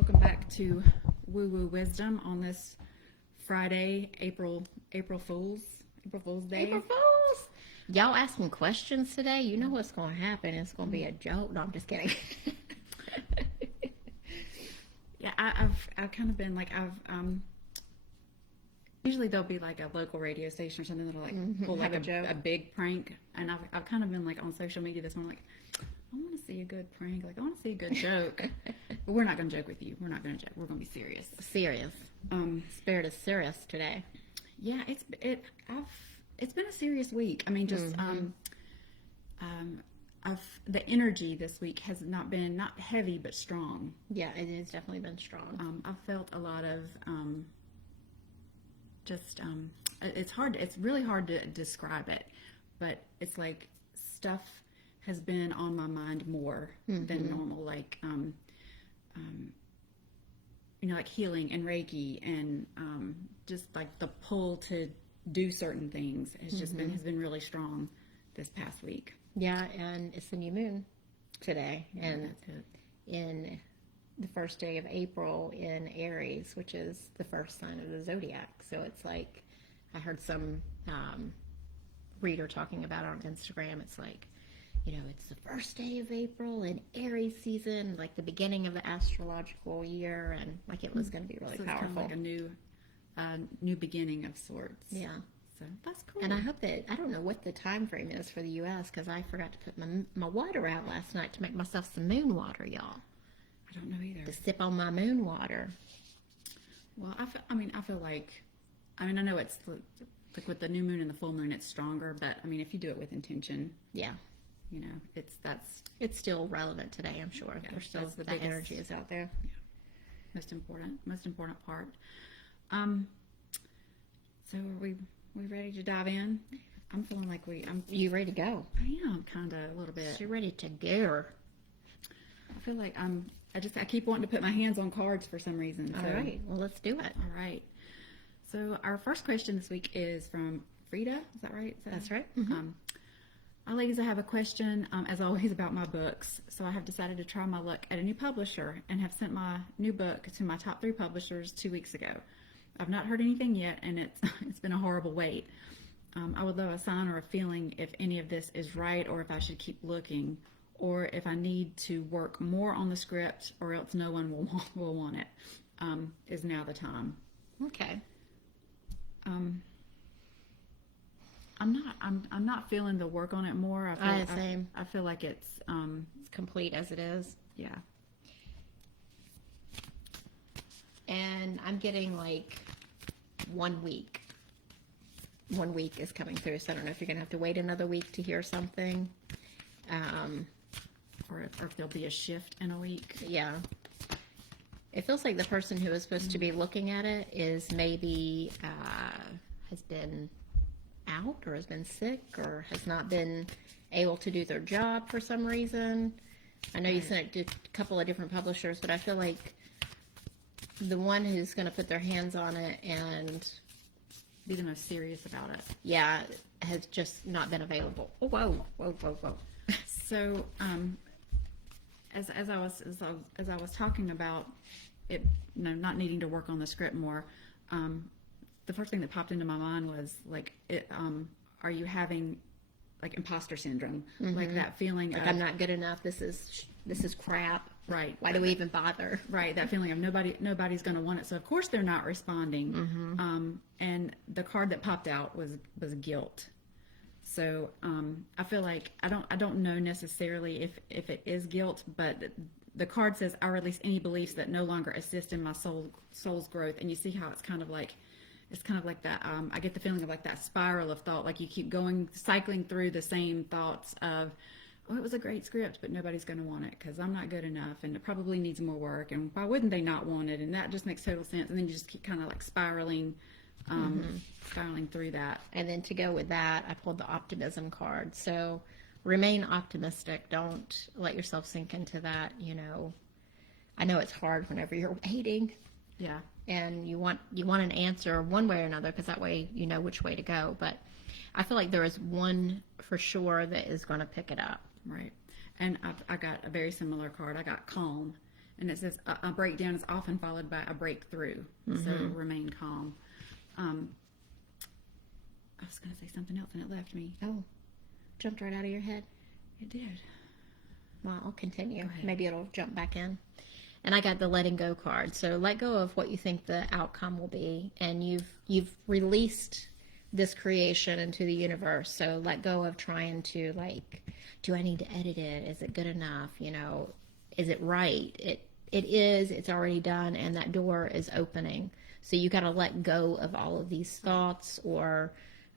Welcome back to Woo Woo Wisdom on this Friday, April Fool's Day. April Fools! Y'all asking questions today? You know what's going to happen. It's going to be a joke. No, I'm just kidding. Yeah, I've kind of been like, usually there'll be like a local radio station or something that'll like pull like a big prank. And I've kind of been like on social media this morning, like, I want to see a good prank. Like, I want to see a good joke. But we're not going to joke with you. We're not going to joke. We're going to be serious. Serious. Spirit is serious today. Yeah, it's been a serious week. I mean, just the energy this week has not been heavy but strong. Yeah, it has definitely been strong. I felt a lot of it's really hard to describe it, but it's like stuff has been on my mind more than normal, like like healing and Reiki and just like the pull to do certain things has been really strong this past week. Yeah, and it's the new moon today, and in the first day of April in Aries, which is the first sign of the zodiac. So it's like I heard some reader talking about it on Instagram. It's like, it's the first day of April in Aries season, like the beginning of the astrological year, and like it was going to be really powerful. It's kind of like a new beginning of sorts. Yeah. So that's cool. And I hope that, I don't know what the time frame is for the U.S. because I forgot to put my water out last night to make myself some moon water, y'all. I don't know either. To sip on my moon water. Well, I feel like, I know it's like with the new moon and the full moon, it's stronger, but I mean, if you do it with intention. Yeah. It's still relevant today, I'm sure. Yeah, There's still the energy is out there. Yeah. Most important part. So are we ready to dive in? I'm feeling like you ready to go? I am kind of a little bit. You're ready to go. I feel like I keep wanting to put my hands on cards for some reason. All right. Well, let's do it. All right. So our first question this week is from Frida. Is that right? That's right. Hi, ladies, I have a question, as always, about my books. So I have decided to try my luck at a new publisher and have sent my new book to my top 3 publishers 2 weeks ago. I've not heard anything yet, and it's been a horrible wait. I would love a sign or a feeling if any of this is right or if I should keep looking or if I need to work more on the script or else no one will want it. Is now the time. Okay. I'm not feeling the work on it more. Same. I feel like it's complete as it is. Yeah. And I'm getting like 1 week. 1 week is coming through, so I don't know if you're gonna have to wait another week to hear something. Or if there'll be a shift in a week. Yeah. It feels like the person who is supposed to be looking at it is maybe has been out or has been sick or has not been able to do their job for some reason. I know you sent it to a couple of different publishers, but I feel like the one who's going to put their hands on it and be the most serious about it. Yeah, has just not been available. Oh, whoa. So, as I was talking about it, not needing to work on the script more, the first thing that popped into my mind was like, are you having like imposter syndrome, like that feeling like of, I'm not good enough. This is crap. Right. Why do we even bother? Right. That feeling of nobody's going to want it. So of course they're not responding. And the card that popped out was guilt. So I feel like I don't know necessarily if it is guilt, but the card says I release any beliefs that no longer assist in my soul's growth. And you see how it's kind of like that. I get the feeling of like that spiral of thought, like you keep cycling through the same thoughts of, oh, it was a great script, but nobody's going to want it because I'm not good enough and it probably needs more work. And why wouldn't they not want it? And that just makes total sense. And then you just keep kind of like spiraling through that. And then to go with that, I pulled the optimism card. So remain optimistic. Don't let yourself sink into that. I know it's hard whenever you're waiting. Yeah. And you want an answer one way or another because that way you know which way to go. But I feel like there is one for sure that is going to pick it up. Right. And I got a very similar card. I got calm. And it says a breakdown is often followed by a breakthrough. So remain calm. I was going to say something else and it left me. Oh, jumped right out of your head. It did. Well, I'll continue. Maybe it'll jump back in. And I got the letting go card. So let go of what you think the outcome will be. And you've released this creation into the universe. So let go of trying to, like, do I need to edit it? Is it good enough? You know, is it right? It is. It's already done. And that door is opening. So you got to let go of all of these thoughts or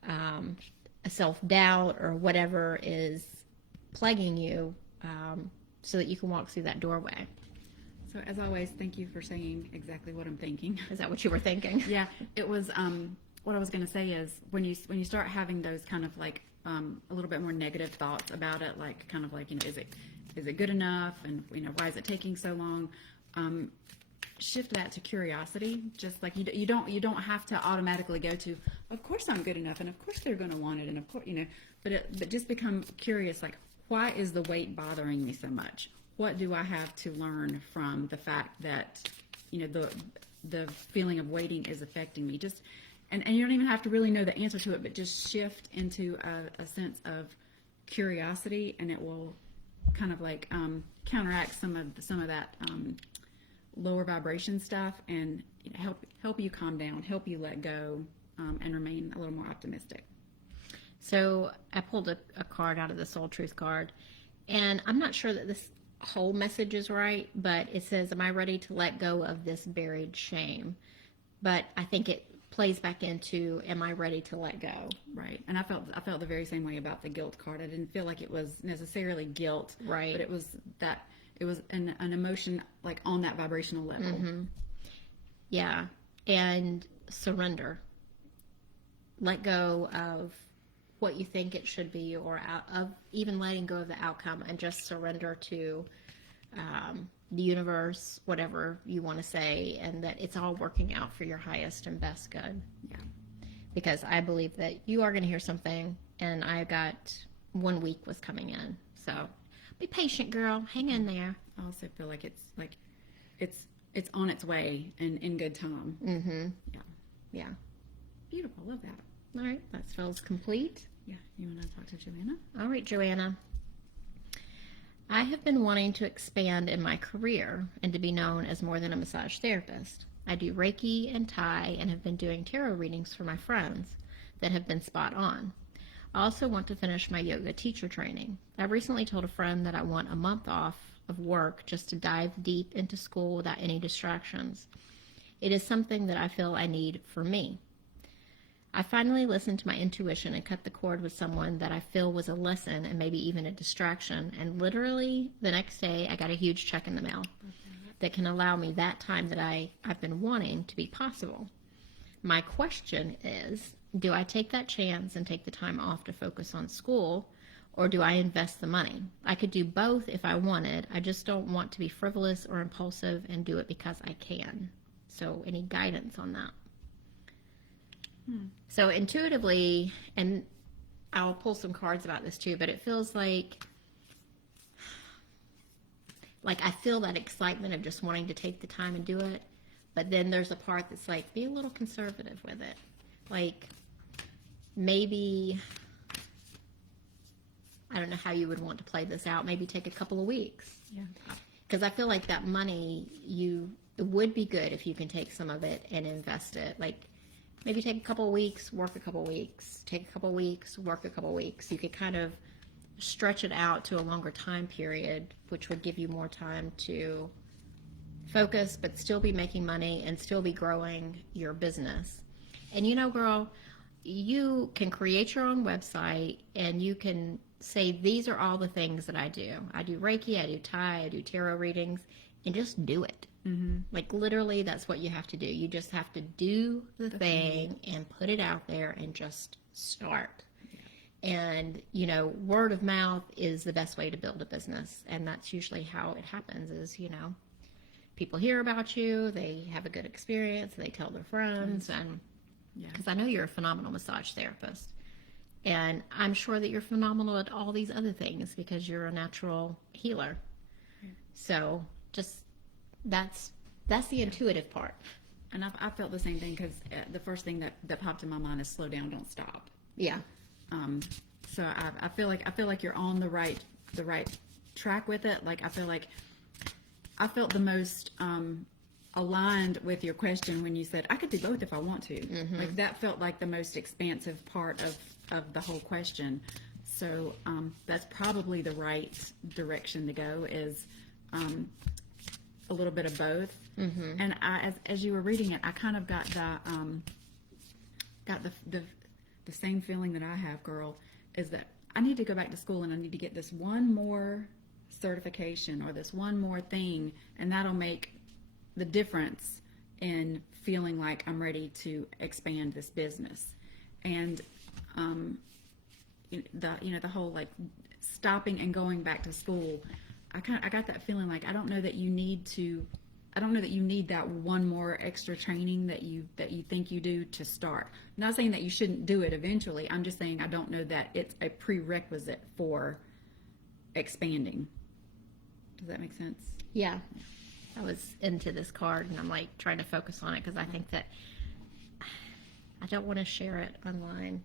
a self-doubt or whatever is plaguing you so that you can walk through that doorway. So as always, thank you for saying exactly what I'm thinking. Is that what you were thinking? Yeah, it was. What I was going to say is when you start having those kind of like a little bit more negative thoughts about it, like kind of like, you know, is it good enough, and you know, why is it taking so long? Shift that to curiosity. Just like you don't have to automatically go to, of course I'm good enough, and of course they're going to want it, and of course, you know, but just become curious. Like, why is the weight bothering me so much? What do I have to learn from the fact that, you know, the feeling of waiting is affecting me? Just and you don't even have to really know the answer to it, but just shift into a sense of curiosity, and it will kind of like counteract some of that lower vibration stuff, and help you calm down, help you let go, and remain a little more optimistic. So I pulled a card out of the Soul Truth card, and I'm not sure that this whole message is right, but it says, am I ready to let go of this buried shame? But I think it plays back into, am I ready to let go? Right. And I felt the very same way about the guilt card. I didn't feel like it was necessarily guilt, right? But it was an emotion like on that vibrational level. Mm-hmm. Yeah. And surrender. Let go of what you think it should be, or out of even letting go of the outcome, and just surrender to the universe, whatever you want to say, and that it's all working out for your highest and best good. Yeah. Because I believe that you are going to hear something, and I got 1 week was coming in. So be patient, girl. Hang in there. I also feel like it's on its way and in good time. Mm-hmm. Yeah. Yeah. Beautiful. Love that. All right. That feels complete. Yeah. You want to talk to Joanna? All right, Joanna. I have been wanting to expand in my career and to be known as more than a massage therapist. I do Reiki and Thai and have been doing tarot readings for my friends that have been spot on. I also want to finish my yoga teacher training. I recently told a friend that I want a month off of work just to dive deep into school without any distractions. It is something that I feel I need for me. I finally listened to my intuition and cut the cord with someone that I feel was a lesson and maybe even a distraction. And literally the next day, I got a huge check in the mail that can allow me that time that I've been wanting to be possible. My question is, do I take that chance and take the time off to focus on school, or do I invest the money? I could do both if I wanted. I just don't want to be frivolous or impulsive and do it because I can. So any guidance on that? So intuitively, and I'll pull some cards about this too, but it feels like I feel that excitement of just wanting to take the time and do it. But then there's a part that's like, be a little conservative with it. Like, maybe, I don't know how you would want to play this out. Maybe take a couple of weeks. Yeah. Because I feel like that money, it would be good if you can take some of it and invest it. Like, maybe take a couple of weeks, work a couple of weeks, take a couple of weeks, work a couple of weeks. You could kind of stretch it out to a longer time period, which would give you more time to focus, but still be making money and still be growing your business. And you know, girl, you can create your own website and you can say, these are all the things that I do. I do Reiki, I do Thai, I do tarot readings, and just do it. Mm-hmm. Like, literally, that's what you have to do. You just have to do the thing and put it out there and just start. Yeah. And, you know, word of mouth is the best way to build a business. And that's usually how it happens is, you know, people hear about you, they have a good experience, they tell their friends. And because I know you're a phenomenal massage therapist. And I'm sure that you're phenomenal at all these other things because you're a natural healer. So just That's the intuitive part. And I felt the same thing, because the first thing that popped in my mind is slow down, don't stop. Yeah. So I feel like you're on the right track with it. Like, I feel like I felt the most aligned with your question when you said I could do both if I want to. Mm-hmm. Like, that felt like the most expansive part of the whole question. So that's probably the right direction to go, is a little bit of both. Mm-hmm. And as you were reading it, I kind of got the same feeling that I have, girl, is that I need to go back to school and I need to get this one more certification or this one more thing, and that'll make the difference in feeling like I'm ready to expand this business. And the whole, like, stopping and going back to school, I got that feeling like I don't know that you need that one more extra training that you think you do to start. I'm not saying that you shouldn't do it eventually. I'm just saying I don't know that it's a prerequisite for expanding. Does that make sense? Yeah. I was into this card, and I'm like trying to focus on it because I think that I don't want to share it online.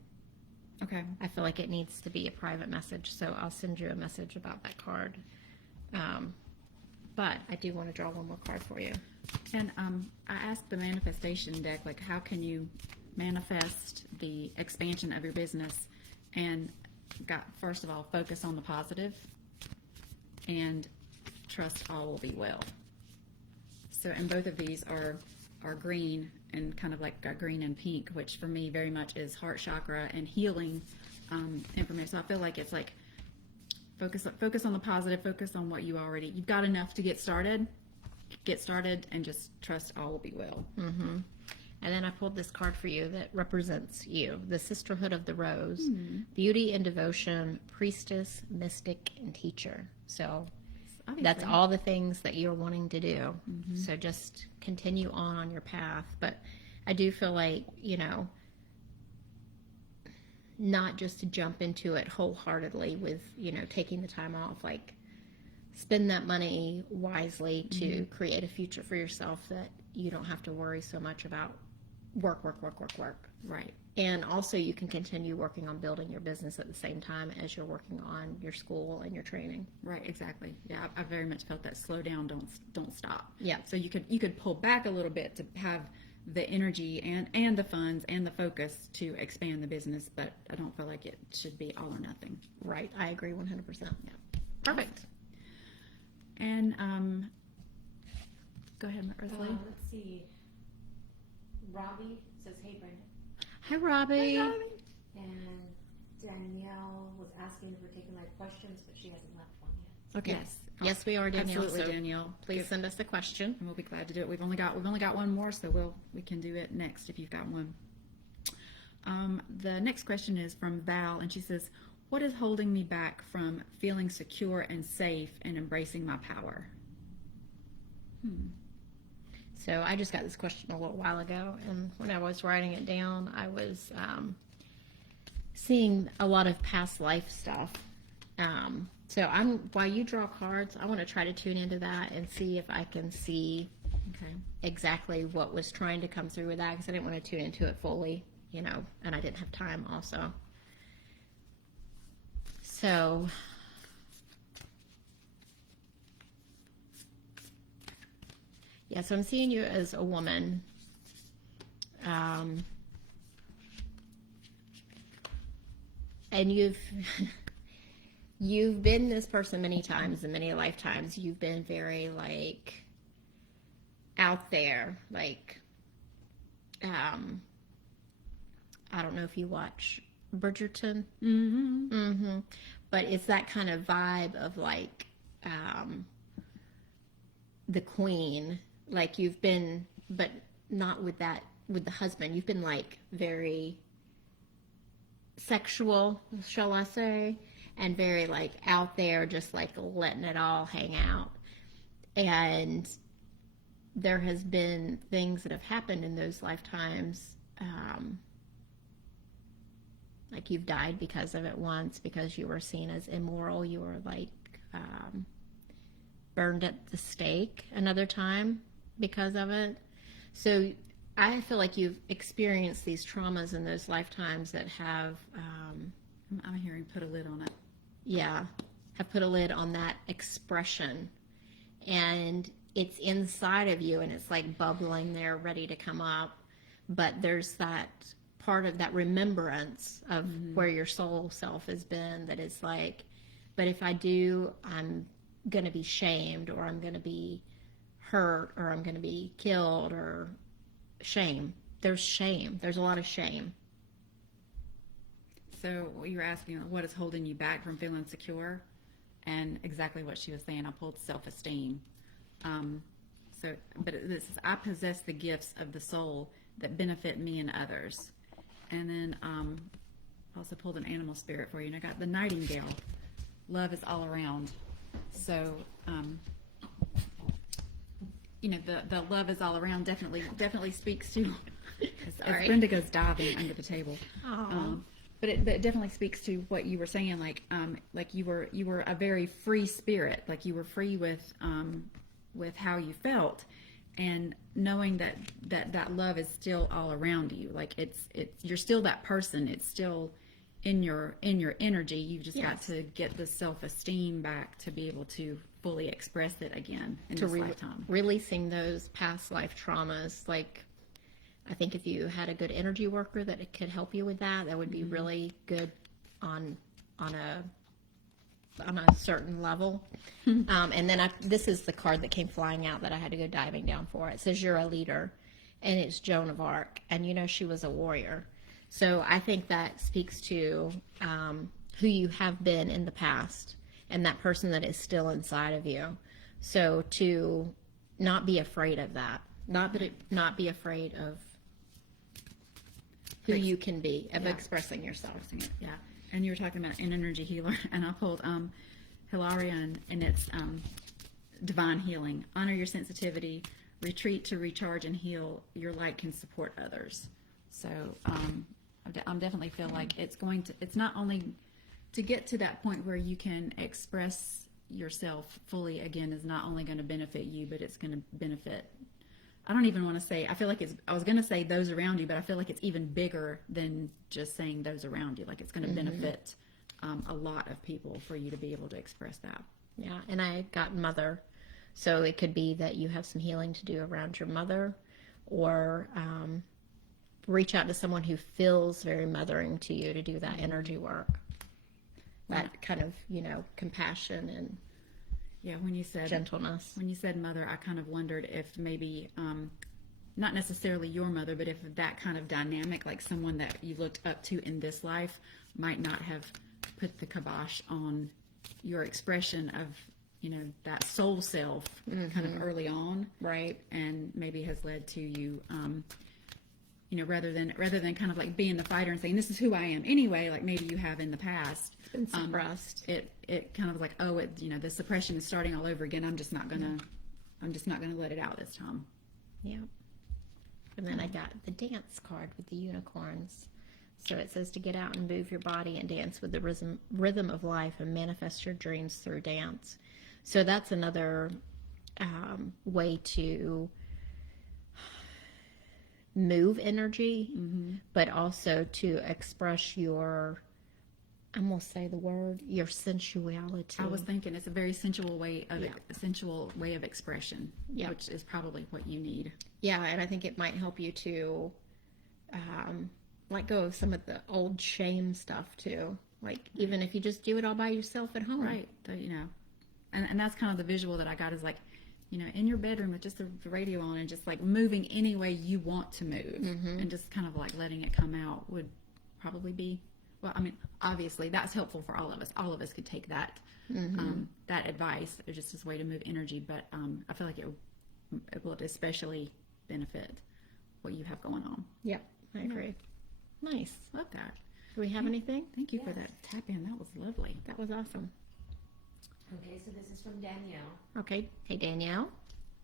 Okay. I feel like it needs to be a private message, so I'll send you a message about that card. But I do want to draw one more card for you. And I asked the manifestation deck, like, how can you manifest the expansion of your business? And got, first of all, focus on the positive and trust all will be well. So, and both of these are green, and kind of like green and pink, which for me very much is heart chakra and healing information. So I feel like it's like focus on the positive, focus on what you've got enough to get started, and just trust all will be well. Mm-hmm. And then I pulled this card for you that represents you, the Sisterhood of the Rose, beauty and devotion, priestess, mystic, and teacher. So obviously, that's all the things that you're wanting to do. Mm-hmm. So just continue on your path. But I do feel like, not just to jump into it wholeheartedly with, taking the time off, like spend that money wisely to create a future for yourself that you don't have to worry so much about work. Right. And also you can continue working on building your business at the same time as you're working on your school and your training. Right, exactly. Yeah, I very much felt that slow down, don't stop. Yeah. So you could pull back a little bit to have the energy and the funds and the focus to expand the business, but I don't feel like it should be all or nothing. Right. I agree 100%. Yeah. Perfect. And go ahead, Rosalie. Let's see. Robbie says, "Hey, Brenda." Hi, Robbie. Hi, Robbie. And Danielle was asking if we're taking my questions, but she hasn't left one yet. Okay. Yes, we are, Danielle. Absolutely, So Danielle. please send us a question. And we'll be glad to do it. We've only got one more, so we can do it next if you've got one. The next question is from Val, and she says, "What is holding me back from feeling secure and safe and embracing my power?" So I just got this question a little while ago, and when I was writing it down, I was seeing a lot of past life stuff. So while you draw cards, I want to try to tune into that and see if I can see exactly what was trying to come through with that, because I didn't want to tune into it fully, and I didn't have time also. So yeah, so I'm seeing you as a woman. And you've been this person many times in many lifetimes. You've been very, like, out there. Like, I don't know if you watch Bridgerton. Mm-hmm. Mm-hmm. But it's that kind of vibe of, like, the queen. Like, you've been, but not with the husband. You've been, like, very sexual, shall I say, and very, like, out there, just, like, letting it all hang out. And there has been things that have happened in those lifetimes, like you've died because of it once, because you were seen as immoral. You were, like, burned at the stake another time because of it. So I feel like you've experienced these traumas in those lifetimes that have, I'm hearing put a lid on it. have put a lid on that expression. And it's inside of you and it's like bubbling there, ready to come up. But there's that part of that remembrance of where your soul self has been that is like, but if I do, I'm going to be shamed, or I'm going to be hurt, or I'm going to be killed, or shame. There's shame. There's a lot of shame. So you were asking, what is holding you back from feeling secure? And exactly what she was saying, I pulled self-esteem. But this is, I possess the gifts of the soul that benefit me and others. And then I also pulled an animal spirit for you. And I got the nightingale. Love is all around. So, the love is all around definitely speaks to, as Brenda goes diving under the table. But it definitely speaks to what you were saying, like you were a very free spirit, like you were free with how you felt, and knowing that love is still all around you, like it's you're still that person, it's still in your energy. You've just got to get the self-esteem back to be able to fully express it again in this lifetime. Releasing those past life traumas, like I think if you had a good energy worker that it could help you with that, that would be really good on a certain level. And then this is the card that came flying out that I had to go diving down for. It says you're a leader, and it's Joan of Arc, and she was a warrior. So I think that speaks to who you have been in the past and that person that is still inside of you. So to not be afraid of that, not be afraid of who you can be, of expressing yourself. Yeah. And you were talking about an energy healer, and I pulled Hilarion, and it's divine healing. Honor your sensitivity, retreat to recharge and heal. Your light can support others. So I'm definitely feel like it's not only to get to that point where you can express yourself fully again is not only going to benefit you, but it's going to benefit, I don't even want to say, I feel like I was going to say those around you, but I feel like it's even bigger than just saying those around you. Like it's going to benefit a lot of people for you to be able to express that. Yeah, and I got mother. So it could be that you have some healing to do around your mother, or reach out to someone who feels very mothering to you to do that energy work. That kind of, compassion and when you said gentleness. When you said mother, I kind of wondered if maybe, not necessarily your mother, but if that kind of dynamic, like someone that you looked up to in this life, might not have put the kibosh on your expression of, that soul self kind of early on. Right. And maybe has led to you, rather than kind of like being the fighter and saying, this is who I am anyway, like maybe you have in the past. It's been suppressed. It kind of was like, the suppression is starting all over again. I'm just not gonna let it out this time. Yeah. And then I got the dance card with the unicorns. So it says to get out and move your body and dance with the rhythm of life and manifest your dreams through dance. So that's another way to move energy, but also to express your, I'm going to say the word, your sensuality. I was thinking it's a very sensual way of expression, which is probably what you need. Yeah, and I think it might help you to let go of some of the old shame stuff too. Like even if you just do it all by yourself at home. Right, and that's kind of the visual that I got is like, in your bedroom with just the radio on and just like moving any way you want to move and just kind of like letting it come out would probably be, well, I mean, obviously that's helpful for all of us. All of us could take that, that advice just as a way to move energy. But I feel like it will especially benefit what you have going on. Yep, I agree. Nice. Love that. Do we have anything? Thank you for that tap in. That was lovely. That was awesome. Okay, so this is from Danielle. Okay. Hey, Danielle.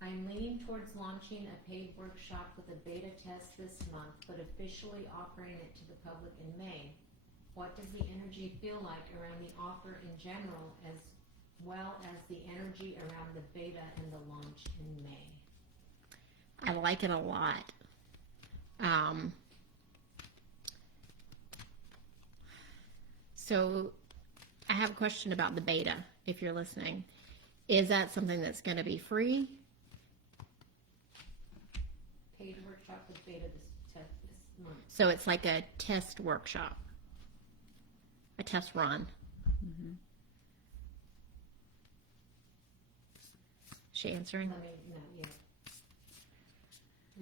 I'm leaning towards launching a paid workshop with a beta test this month, but officially offering it to the public in May. What does the energy feel like around the offer in general, as well as the energy around the beta and the launch in May. I like it a lot. So I have a question about the beta, if you're listening. Is that something that's going to be free? Paid workshop with beta this month. So it's like a test workshop, a test run. Mm-hmm. She answering? Let me know, yeah.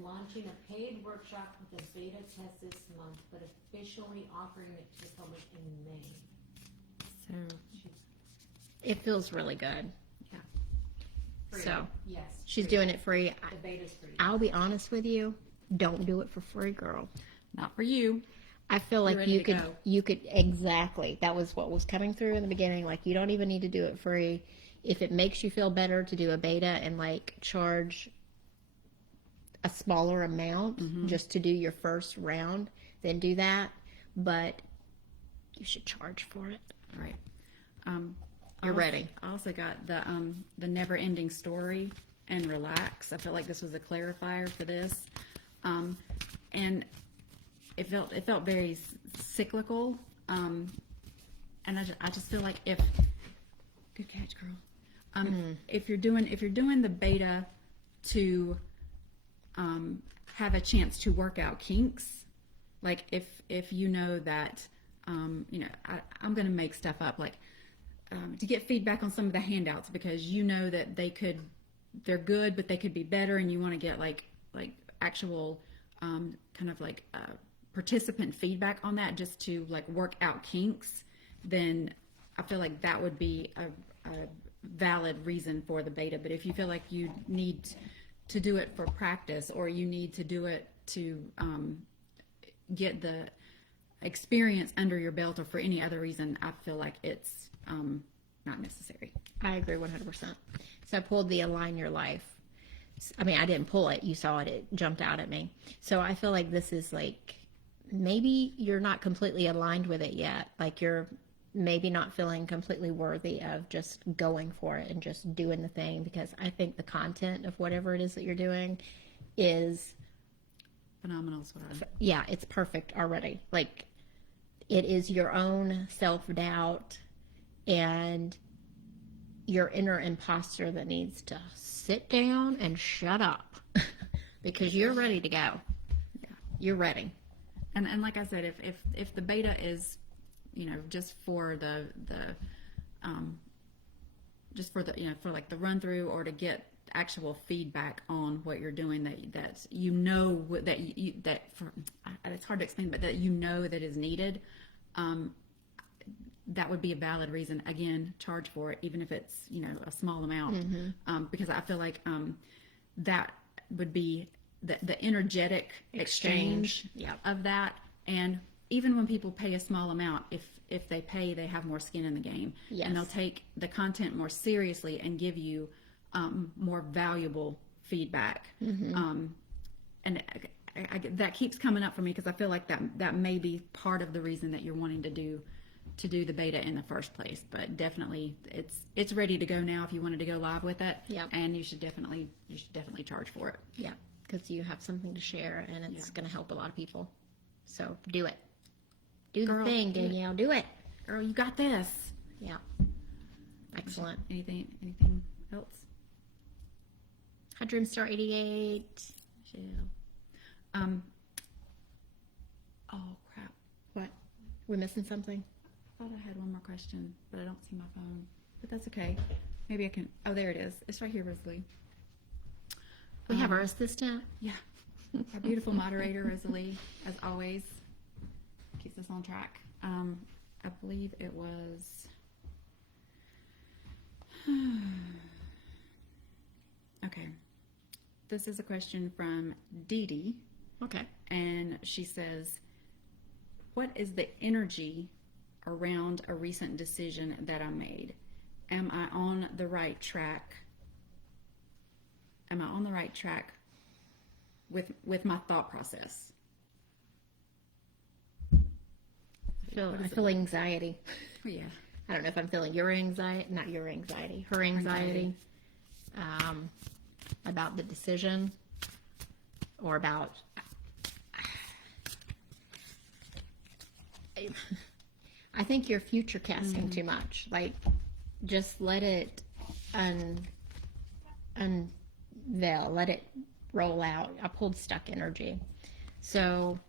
Launching a paid workshop with a beta test this month, but officially offering it to the public in May. So, It feels really good. yeah. Free. So Yes. she's free. doing it free. The beta's free. I'll be honest with you. Don't do it for free, girl. Not for you. I feel You're like ready to go. you could exactly. That was what was coming through in the beginning. Like, you don't even need to do it free. If it makes you feel better to do a beta and like charge a smaller amount just to do your first round, then do that. But you should charge for it. Right. You're ready. I also got the never ending story and relax. I felt like this was a clarifier for this. And it felt very cyclical. And I just feel like good catch, girl. If you're doing the beta to have a chance to work out kinks, like if you know that I'm going to make stuff up, like to get feedback on some of the handouts, because you know that they're good, but they could be better, and you want to get like actual kind of like participant feedback on that, just to like work out kinks, then I feel like that would be a valid reason for the beta. But if you feel like you need to do it for practice, or you need to do it to get the experience under your belt, or for any other reason, I feel like it's not necessary. I agree 100%. So I pulled the Align Your Life. I mean, I didn't pull it. You saw it. It jumped out at me. So I feel like this is like, maybe you're not completely aligned with it yet. Like, you're maybe not feeling completely worthy of just going for it and just doing the thing, because I think the content of whatever it is that you're doing is Phenomenal sort. yeah, it's perfect already. Like, it is your own self-doubt and your inner imposter that needs to sit down and shut up because you're ready to go. Yeah. You're ready. And like I said, if the beta is, just for the for like the run through, or to get actual feedback on what you're doing, that it's hard to explain, but that that is needed, that would be a valid reason. Again, charge for it, even if it's a small amount, because I feel like that would be the energetic exchange Yep. of that. And even when people pay a small amount, if they pay, they have more skin in the game. Yes. And they'll take the content more seriously and give you more valuable feedback. And that keeps coming up for me, because I feel like that may be part of the reason that you're wanting to do the beta in the first place. But definitely it's ready to go now if you wanted to go live with it. Yep. And you should definitely charge for it. Yeah, because you have something to share, and it's going to help a lot of people. So do it. Do Girl, the thing, do it. Danielle. Do it. Girl, you got this. Yeah. Excellent. Anything else? Hi, Dreamstar 88. Michelle. Oh crap! What? We're missing something? I thought I had one more question, but I don't see my phone. But that's okay. Maybe I can. Oh, there it is. It's right here, Rosalie. We have our assistant. Yeah. Our beautiful moderator, Rosalie, as always, keeps us on track. I believe it was. Okay. This is a question from Dee Dee. Okay. And she says, what is the energy around a recent decision that I made? Am I on the right track? Am I on the right track with my thought process? I feel anxiety. Oh, yeah. I don't know if I'm feeling your anxiety, not your anxiety, her anxiety, about the decision, or about, I think you're future casting too much. Like, just let it unveil, let it roll out. I pulled stuck energy. So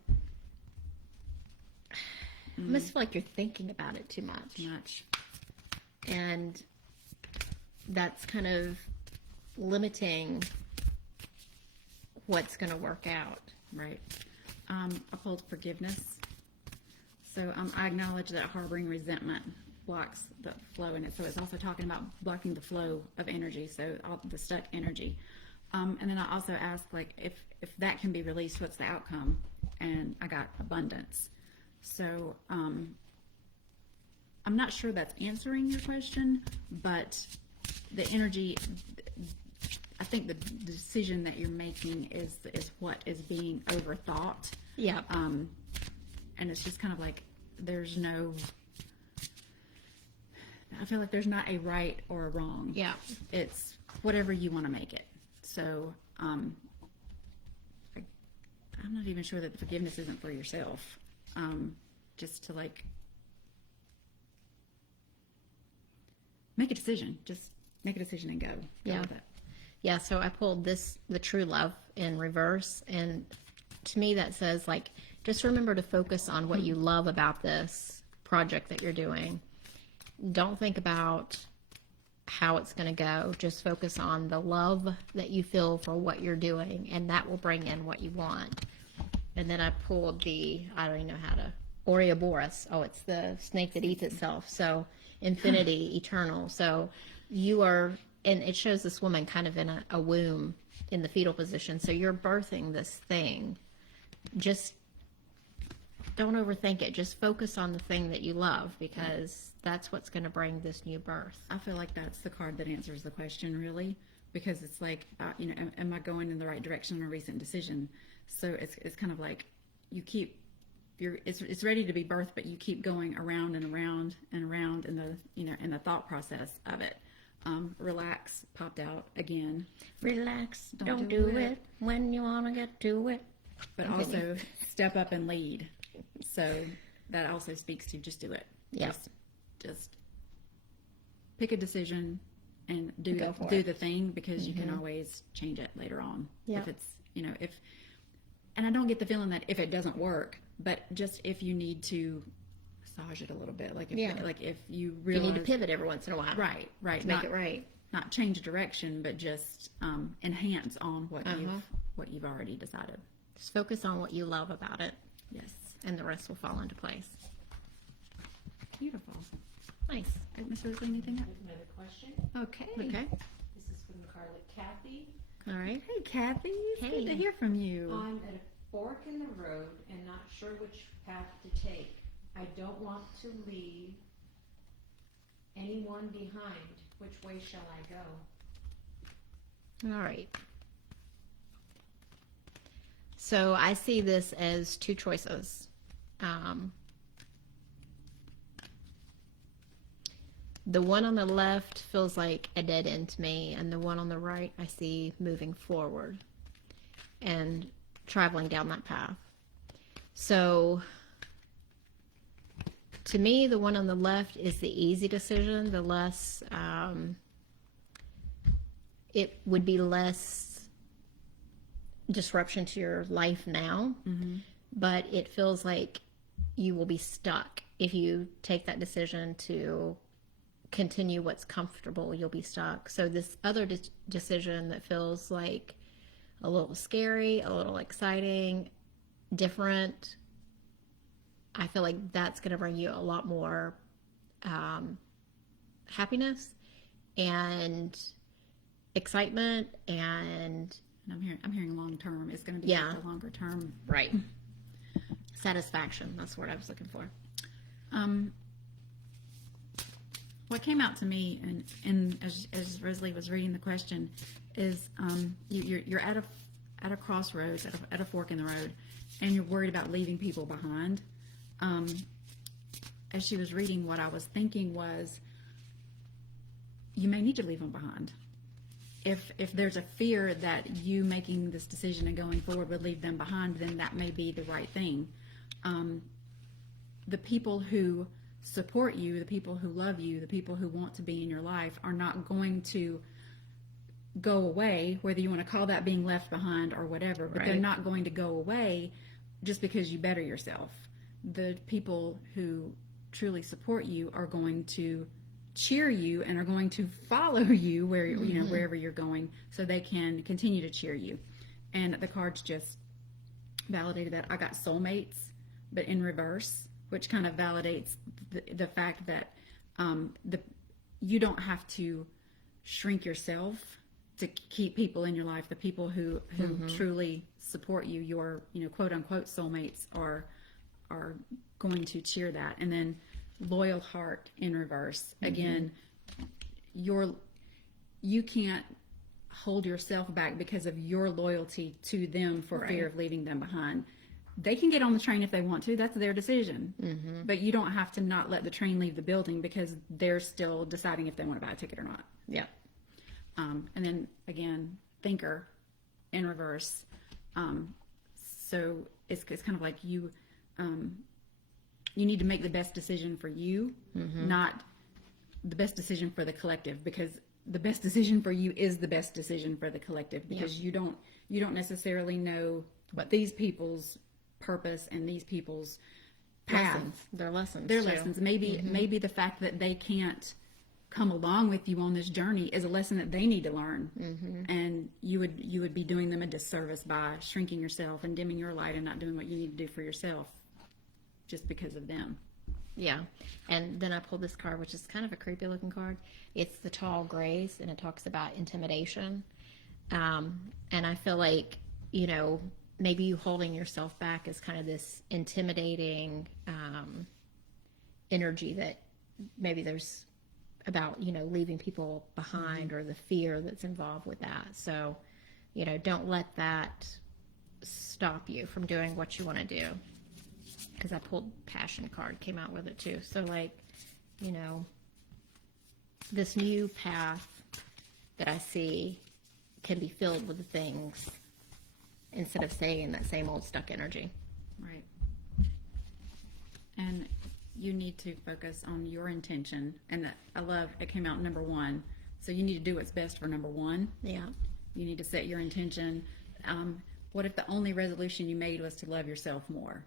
I almost feel like you're thinking about it too much. Too much. And that's kind of limiting what's going to work out. Right. I pulled forgiveness. So I acknowledge that harboring resentment blocks the flow in it. So it's also talking about blocking the flow of energy, so all the stuck energy. And then I also asked, like, if that can be released, what's the outcome? And I got abundance. So I'm not sure that's answering your question, but the energy, I think the decision that you're making is what is being overthought. Yeah. And it's just kind of like there's no, I feel like there's not a right or a wrong. Yeah. It's whatever you want to make it. So I'm not even sure that the forgiveness isn't for yourself. Just to like make a decision. Just make a decision and go. Yeah. With it. Yeah, so I pulled the true love in reverse, and to me that says, like, just remember to focus on what you love about this project that you're doing. Don't think about how it's going to go. Just focus on the love that you feel for what you're doing, and that will bring in what you want. And then I pulled I don't even know how to, Ouroboros. Oh, it's the snake that eats itself. So infinity, eternal. So you are, and it shows this woman kind of in a womb in the fetal position. So you're birthing this thing. Just don't overthink it. Just focus on the thing that you love, because that's what's going to bring this new birth. I feel like that's the card that answers the question, really, because it's like, am I going in the right direction on a recent decision? So it's kind of like you keep it's ready to be birthed, but you keep going around and around and around in the thought process of it. Relax popped out again. Relax, don't do it when you want to get to it. But also step up and lead. So that also speaks to just do it. Yeah. Just pick a decision and do the thing, because you can always change it later on. Yeah. If it's, and I don't get the feeling that if it doesn't work, but just if you need to massage it a little bit, like if you realize you need to pivot every once in a while. Right. To make it right. Not change direction, but just enhance on what you've already decided. Just focus on what you love about it. Yes. And the rest will fall into place. Beautiful. Nice. Miss Rosalie, anything else? Another question. Okay. This is from Kathy. All right. Hey, Kathy. It's Hey. good to hear from you. I'm at a fork in the road and not sure which path to take. I don't want to leave anyone behind. Which way shall I go? All right. So I see this as two choices. The one on the left feels like a dead end to me, and the one on the right I see moving forward and traveling down that path. So to me, the one on the left is the easy decision, the less, it would be less disruption to your life now, but it feels like you will be stuck if you take that decision to continue what's comfortable. You'll be stuck. So this other decision that feels like a little scary, a little exciting, different, I feel like that's going to bring you a lot more happiness and excitement, and I'm hearing long term. It's going to be like the longer term. Right. Satisfaction. That's the word I was looking for. What came out to me, and as Rosalie was reading the question, is you're at a crossroads, at a fork in the road, and you're worried about leaving people behind. as she was reading, what I was thinking was, you may need to leave them behind. If there's a fear that you making this decision and going forward would leave them behind, then that may be the right thing. The people who support you, the people who love you, the people who want to be in your life are not going to go away, whether you want to call that being left behind or whatever, but they're not going to go away just because you better yourself. The people who truly support you are going to cheer you and are going to follow you where you know wherever you're going, so they can continue to cheer you. And the cards just validated that. I got soulmates, but in reverse, which kind of validates the fact that you don't have to shrink yourself to keep people in your life. The people who truly support you, your quote unquote soulmates, are going to cheer that. And then loyal heart in reverse. Again, you can't hold yourself back because of your loyalty to them for fear of leaving them behind. They can get on the train if they want to. That's their decision. But you don't have to not let the train leave the building because they're still deciding if they want to buy a ticket or not. Yeah. And then again, thinker in reverse. So it's kind of like you need to make the best decision for you, not the best decision for the collective, because the best decision for you is the best decision for the collective, because you don't necessarily know what these people's purpose and these people's path. Their lessons. Maybe the fact that they can't come along with you on this journey is a lesson that they need to learn. And you would be doing them a disservice by shrinking yourself and dimming your light and not doing what you need to do for yourself just because of them. Yeah. And then I pulled this card, which is kind of a creepy looking card. It's the tall grays, and it talks about intimidation. And I feel like, maybe you holding yourself back is kind of this intimidating energy that maybe there's about, leaving people behind, or the fear that's involved with that. So, don't let that stop you from doing what you want to do. Because I pulled passion card, came out with it too. So this new path that I see can be filled with the things instead of staying in that same old stuck energy. Right. And you need to focus on your intention. And I love it came out number 1. So you need to do what's best for number 1. Yeah. You need to set your intention. What if the only resolution you made was to love yourself more?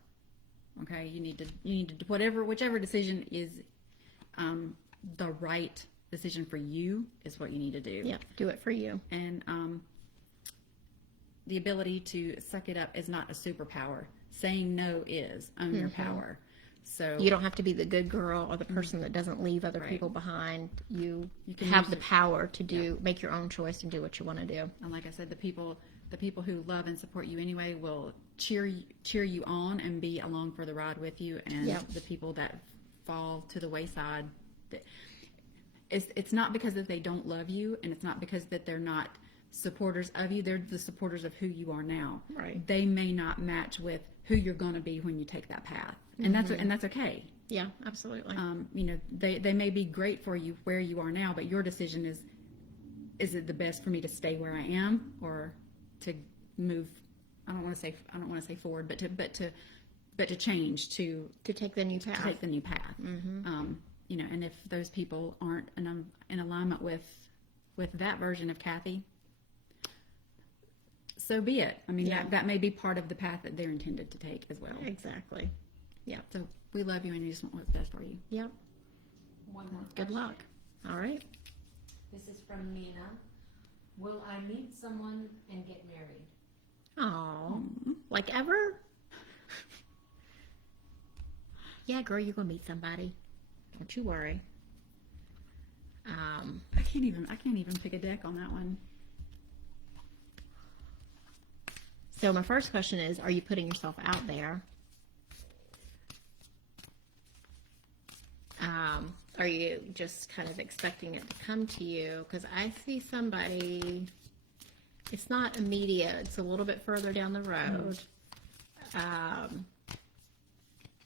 Okay, you need to whichever decision is the right decision for you is what you need to do. Yeah, do it for you. And the ability to suck it up is not a superpower. Saying no is. Own your power. So you don't have to be the good girl or the person that doesn't leave other people behind. You can have the power to make your own choice and do what you want to do. And like I said, the people who love and support you anyway will cheer you on and be along for the ride with you. And the people that fall to the wayside, it's not because that they don't love you, and it's not because that they're not supporters of you. They're the supporters of who you are now. Right. They may not match with who you're going to be when you take that path, and that's okay. Yeah, absolutely. They may be great for you where you are now, but your decision is it the best for me to stay where I am or to move? I don't want to say forward, but to change, to take the new path. To take the new path. And if those people aren't in alignment with that version of Kathy, so be it. I mean, that may be part of the path that they're intended to take as well. Exactly. Yeah. So we love you, and we just want what's best for you. Yep. One more Good luck. All right. This is from Mina. Will I meet someone and get married? Oh, like ever? Yeah, girl, you're gonna meet somebody. Don't you worry. I can't even pick a deck on that one. So my first question is, are you putting yourself out there? Are you just kind of expecting it to come to you? Because I see somebody, it's not immediate, it's a little bit further down the road.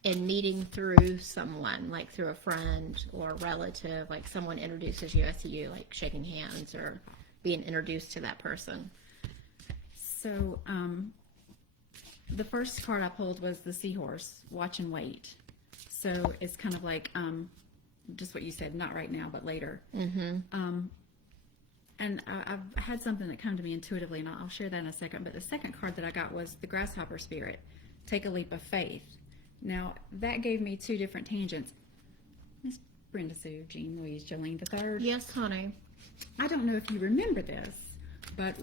and meeting through someone, like through a friend or a relative, like someone introduces you to you, like shaking hands or being introduced to that person. So, the first card I pulled was the seahorse, watch and wait. So it's kind of like just what you said, not right now, but later. Mm-hmm. And I've had something that come to me intuitively, and I'll share that in a second. But the second card that I got was the grasshopper spirit, take a leap of faith. Now, that gave me two different tangents. Miss Brenda Sue, Jean Louise, Jolene III. Yes, honey. I don't know if you remember this, but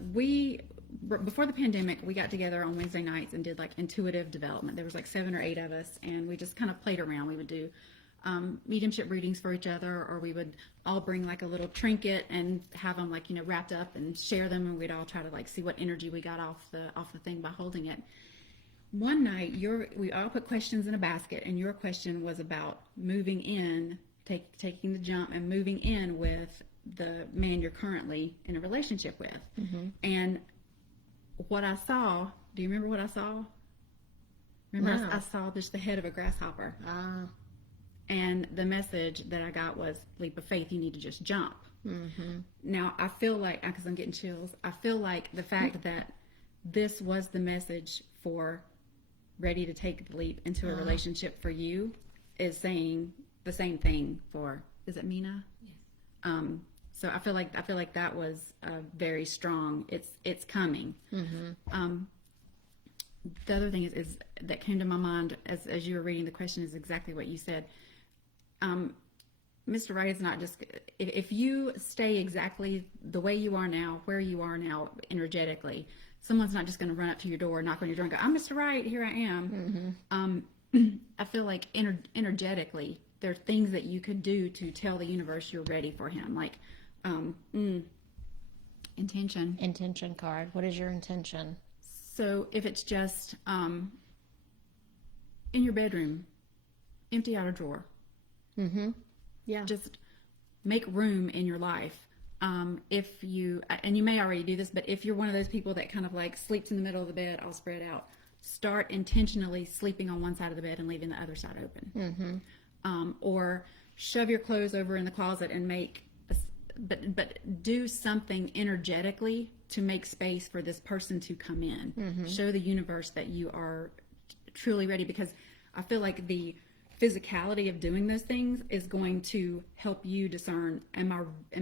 before the pandemic, we got together on Wednesday nights and did like intuitive development. There was like 7 or 8 of us, and we just kind of played around. We would do mediumship readings for each other, or we would all bring like a little trinket and have them like, wrapped up and share them, and we'd all try to like see what energy we got off the thing by holding it. One night, we all put questions in a basket, and your question was about moving in, taking the jump and moving in with the man you're currently in a relationship with. Mm-hmm. And what I saw, do you remember what I saw? Remember, no. I saw just the head of a grasshopper. And the message that I got was, leap of faith, you need to just jump. Mm-hmm. Now, I feel like, because I'm getting chills, I feel like the fact that this was the message for ready to take the leap into a relationship for you is saying the same thing for, is it Mina? Yes. So I feel like that was very strong. It's coming. Mm-hmm. The other thing is that came to my mind as you were reading the question is exactly what you said. Mr. Wright is not just, if you stay exactly the way you are now, where you are now energetically, someone's not just going to run up to your door, knock on your door and go, I'm Mr. Wright, here I am. Mm-hmm. I feel like energetically, there are things that you could do to tell the universe you're ready for him. Like, intention. Intention card. What is your intention? So if it's just in your bedroom, empty out a drawer. Mm-hmm. Yeah. Just make room in your life. If you, and you may already do this, but if you're one of those people that kind of like sleeps in the middle of the bed, all spread out, start intentionally sleeping on one side of the bed and leaving the other side open. Mm-hmm. Or shove your clothes over in the closet and but do something energetically to make space for this person to come in. Mm-hmm. Show the universe that you are truly ready, because I feel like the physicality of doing those things is going to help you discern, am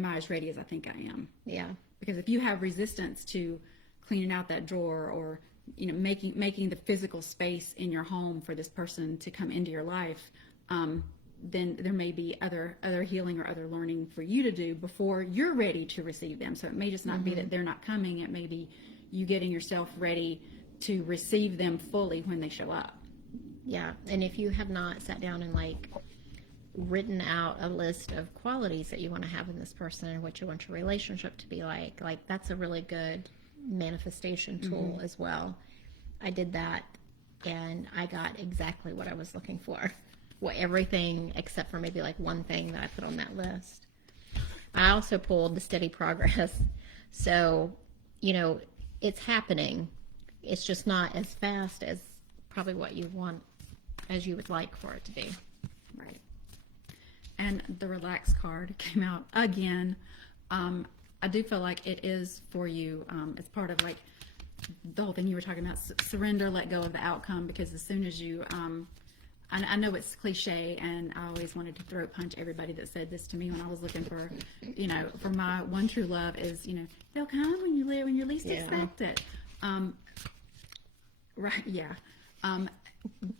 I as ready as I think I am? Yeah. Because if you have resistance to cleaning out that drawer, or making the physical space in your home for this person to come into your life, then there may be other healing or other learning for you to do before you're ready to receive them. So it may just not be that they're not coming. It may be you getting yourself ready to receive them fully when they show up. Yeah. And if you have not sat down and like written out a list of qualities that you want to have in this person and what you want your relationship to be like that's a really good manifestation tool as well. I did that and I got exactly what I was looking for. Well, everything except for maybe like one thing that I put on that list. I also pulled the steady progress. So, it's happening. It's just not as fast as probably what you want, as you would like for it to be. Right. And the relax card came out again. I do feel like it is for you. It's part of like the whole thing you were talking about, surrender, let go of the outcome, because as soon as you, I know it's cliche, and I always wanted to throat punch everybody that said this to me when I was looking for, for my one true love is, they'll come when you least expect it. Right. Yeah.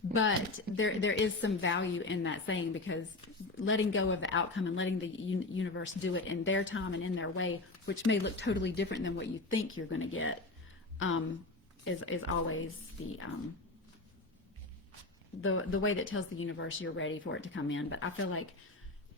But there is some value in that saying, because letting go of the outcome and letting the universe do it in their time and in their way, which may look totally different than what you think you're going to get, is always the way that tells the universe you're ready for it to come in. But I feel like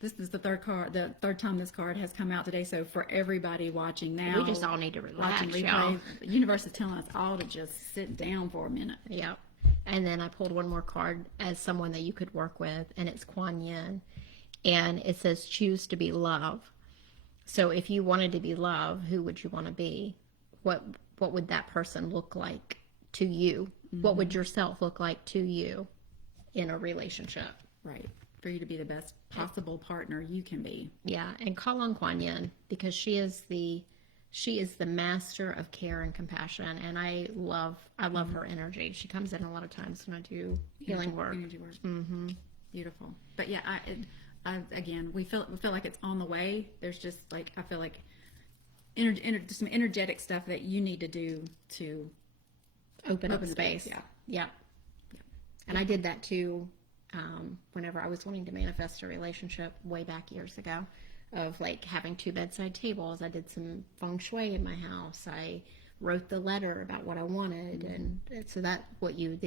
this is the third time this card has come out today. So for everybody watching now, we just all need to relax. Y'all. The universe is telling us all to just sit down for a minute. Yep. And then I pulled one more card as someone that you could work with, and it's Kuan Yin. And it says, choose to be love. So if you wanted to be love, who would you want to be? What would that person look like to you? Mm-hmm. What would yourself look like to you? in a relationship. Right. For you to be the best possible partner you can be. Yeah, and call on Kuan Yin, because she is the master of care and compassion, and I love her energy. She comes in a lot of times when I do healing work. Energy work. Mm-hmm. Beautiful. But yeah, again, we feel like it's on the way. There's just like, I feel like some energetic stuff that you need to do to open up space. Yeah. And I did that too. Whenever I was wanting to manifest a relationship way back years ago, of like having 2 bedside tables. I did some feng shui in my house. I wrote the letter about what I wanted, and so the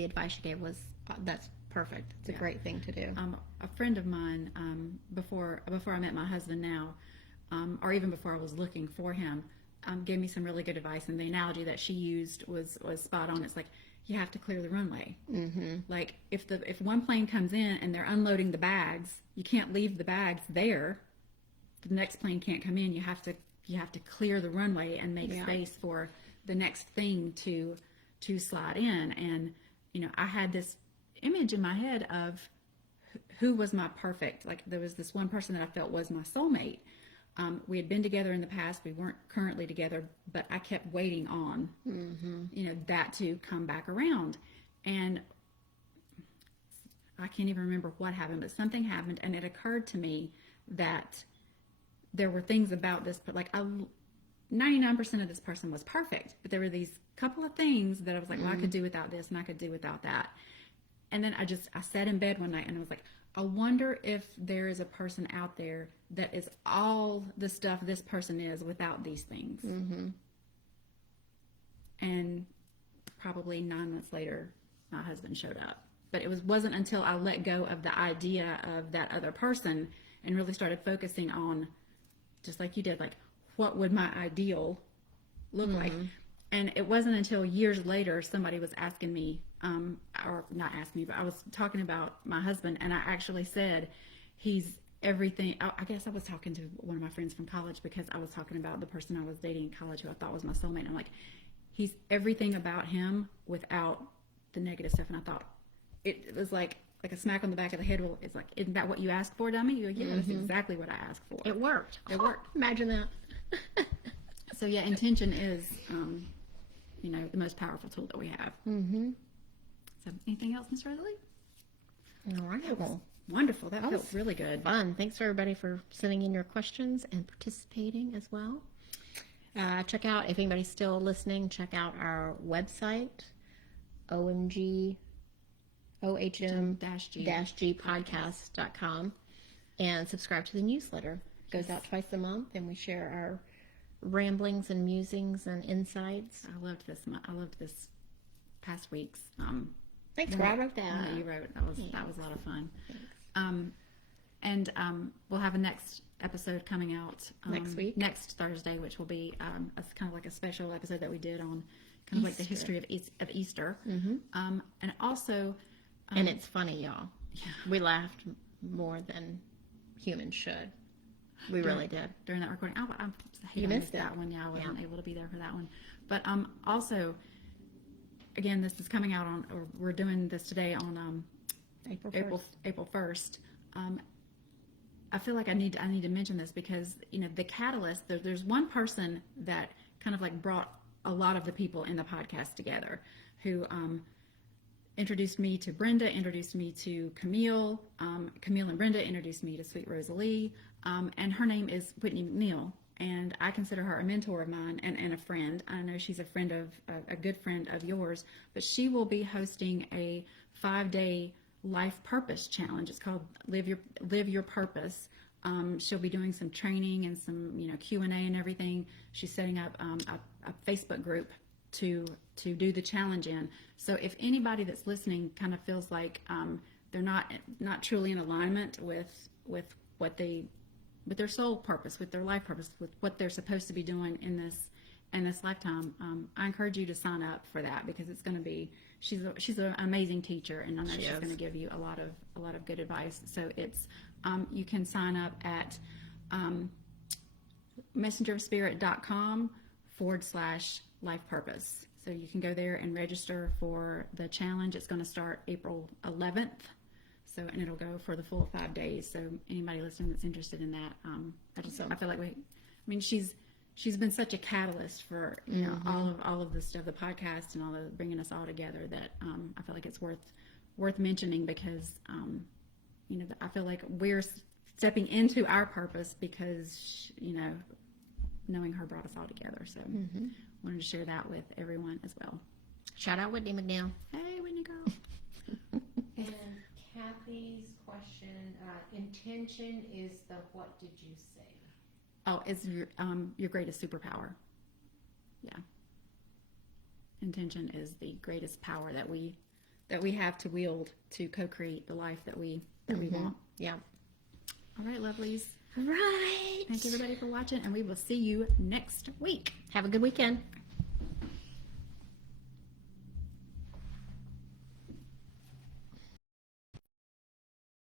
advice you gave was that's perfect. It's a great thing to do. A friend of mine, before I met my husband now, or even before I was looking for him, gave me some really good advice, and the analogy that she used was spot on. It's like, you have to clear the runway. Mm-hmm. Like if one plane comes in and they're unloading the bags, you can't leave the bags there. The next plane can't come in. You have to clear the runway and make space for the next thing to slide in. And I had this image in my head of who was my perfect. Like, there was this one person that I felt was my soulmate. We had been together in the past. We weren't currently together, but I kept waiting on that to come back around. And I can't even remember what happened, but something happened, and it occurred to me that there were things about this, but 99% of this person was perfect, but there were these couple of things that I was like, well, I could do without this and I could do without that. And then I sat in bed one night and I was like, I wonder if there is a person out there that is all the stuff this person is without these things. Mm-hmm. And probably 9 months later, my husband showed up. But it wasn't until I let go of the idea of that other person and really started focusing on, just like you did, like, what would my ideal look like? And it wasn't until years later somebody was asking me, or not asking me, but I was talking about my husband, and I actually said, he's everything. I guess I was talking to one of my friends from college, because I was talking about the person I was dating in college who I thought was my soulmate. And I'm like, he's everything about him without the negative stuff. And I thought it was like a smack on the back of the head. Well, it's like, isn't that what you asked for, dummy? You're like, yeah, that's exactly what I asked for. It worked. It worked. Imagine that. So yeah, intention is, the most powerful tool that we have. Mm-hmm. So anything else, Miss Rosalie? All right. Well, wonderful. That felt really good. Fun. Thanks for everybody for sending in your questions and participating as well. Check out, if anybody's still listening, check out our website, Ohm-g podcast.com, and subscribe to the newsletter. It goes out twice a month, and we share our ramblings and musings and insights. I loved this past week's. Thanks, I wrote that. You wrote. That was a lot of fun. And we'll have a next episode coming out next week, next Thursday, which will be kind of like a special episode that we did on kind of like the history of Easter. Mm-hmm. And also, and it's funny, y'all. Yeah. We laughed more than humans should. We really did during that recording. You missed that one. Yeah, I wasn't able to be there for that one. But also, again, this is coming out on, or we're doing this today on April 1st. I feel like I need to mention this because the catalyst. There's one person that kind of like brought a lot of the people in the podcast together, who introduced me to Brenda, introduced me to Camille. Camille and Brenda introduced me to Sweet Rosalie. And her name is Whitney McNeil, and I consider her a mentor of mine and a friend. I know she's a good friend of yours, but she will be hosting a 5-day life purpose challenge. It's called Live Your Purpose. She'll be doing some training and some Q&A and everything. She's setting up a Facebook group to do the challenge in. So if anybody that's listening kind of feels like they're not truly in alignment with their soul purpose, with their life purpose, with what they're supposed to be doing in this lifetime, I encourage you to sign up for that, because it's going to be, she's an amazing teacher, and I know she's going to give you a lot of good advice. So it's you can sign up at messengerofspirit.com/life purpose. So you can go there and register for the challenge. It's going to start April 11th. So, and it'll go for the full 5 days. So anybody listening that's interested in that, I feel like she's been such a catalyst for, you know, all of this stuff, the podcast and all the bringing us all together, that I feel like it's worth mentioning, because, you know, I feel like we're stepping into our purpose because, you know, knowing her brought us all together. So wanted to share that with everyone as well. Shout out Whitney McNeil. Hey, Whitney girl. And Kathy's question, intention is the what did you say? Oh, it's your greatest superpower. Yeah. Intention is the greatest power that we have to wield to co-create the life that we want. Yeah. All right, lovelies. All right. Thank everybody for watching, and we will see you next week. Have a good weekend.